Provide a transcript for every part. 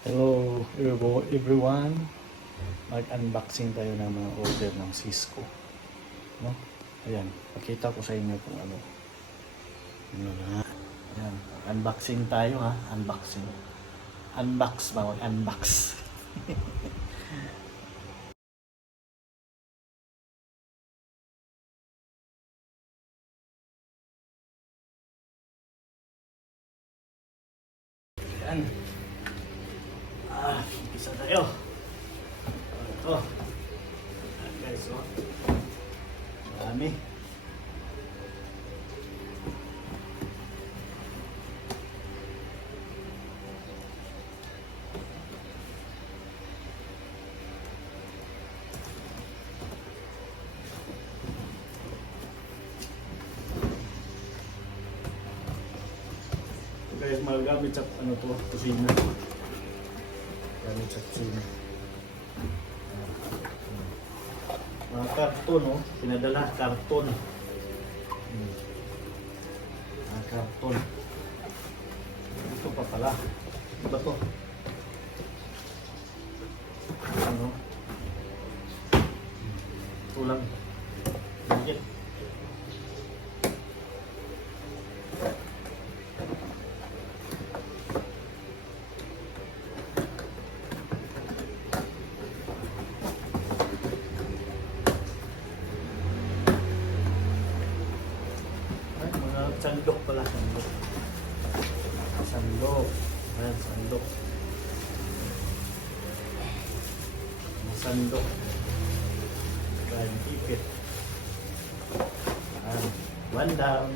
Hello everyone, mag-unboxing tayo ng mga order ng Cisco, no? Ayan, pakita ko sa inyo kung ano na. Ayan, unboxing tayo ha, unboxing. Unbox ba? Unbox. Ayan. Isa tayo. Ito. Ayan guys, oh. Marami. Guys, magagamit sa ano to, kusina. Gamit sa kusina. Mga karton, no? Pinadala, karton. Mga karton. Ito pa pala. Ano ba to? Ano? Ito lang. Legit. Sandok pala, sandok. Sandok. Ayan, sandok. Sandok. Ayan, ipit. Ayan, one down.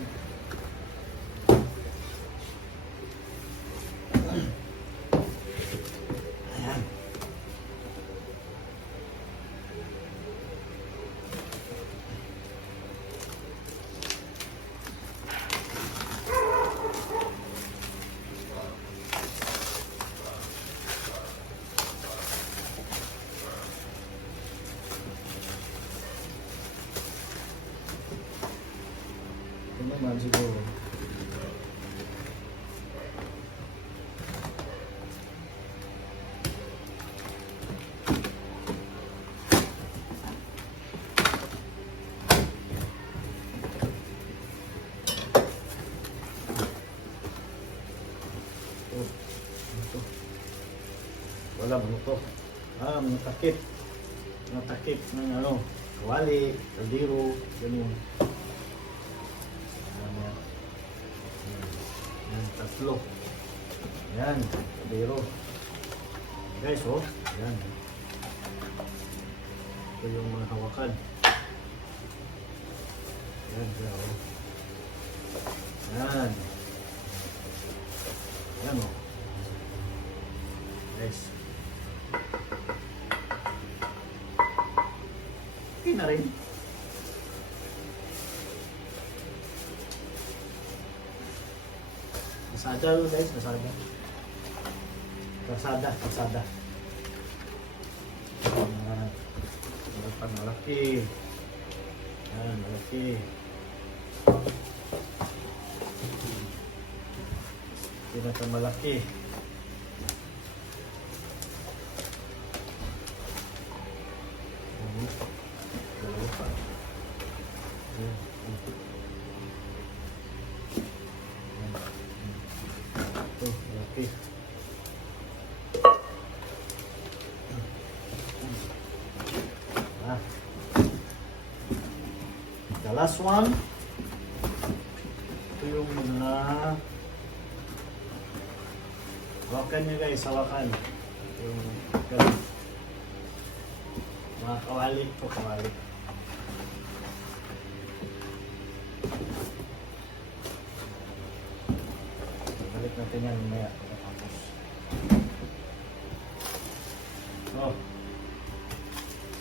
Ayan. Ito naman siguro. Ito. Wala mo ito. Mga takip. Mga takip ng ano, kawali, kaldero, ganyan. Yan, tatlo. Yan, kaldero. Guys, oh. Yan. Ito yung mga hawakan. Yan, yan, oh. Yan. Yan, oh. Guys. Okay na rin. Kasada guys, kasada. Kasada. Malaki. Yan, malaki. Pinakamalaki. Dalawa pa. Ito, malaki. The last one. Ito yung mga hawakan nyo guys, hawakan. Yung ganun. Mga kawali po, kawali. Balik natin yan mamaya. Tapos. So.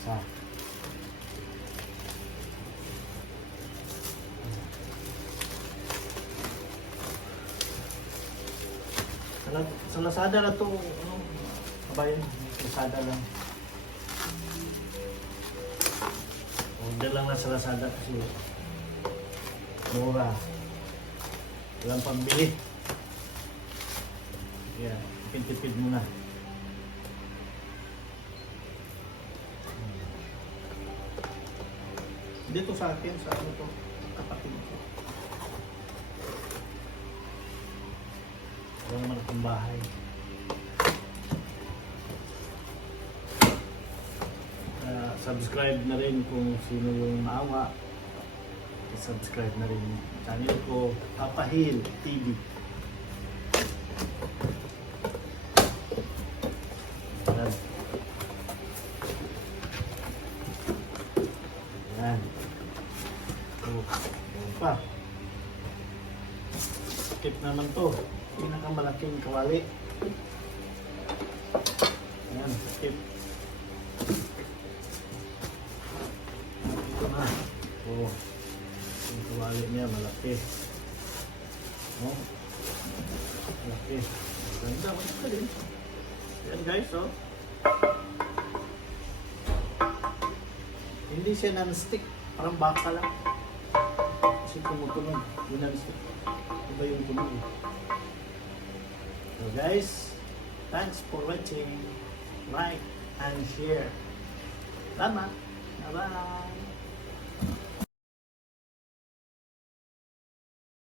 Sa. Sa Lazada na to, ano, kabayan, Lazada lang. Order lang na sa Lazada kasi mura. Walang pambili. Yeah, tipid-tipid muna. Dito sa akin, sa ano to, kapatid ko. Wala naman akong bahay. Subscribe na rin kung sino yung maawa. Subscribe na rin yung channel ko, Papa Hill TV. Ayan. Ayan. Ayan pa. Skip naman to. Pinakamalaking kawali. Ayan, skip. Ito na. Oh. Yung kawali niya, malaki. Oh. Malaki. Ganda, malaki din. Ayan guys, oh. Hindi siya non-stick. Parang baka lang. Kasi tumutunog. Yung non-stick. Iba yung tunog. So guys, thanks for watching. Like and share. Salamat. Bye-bye.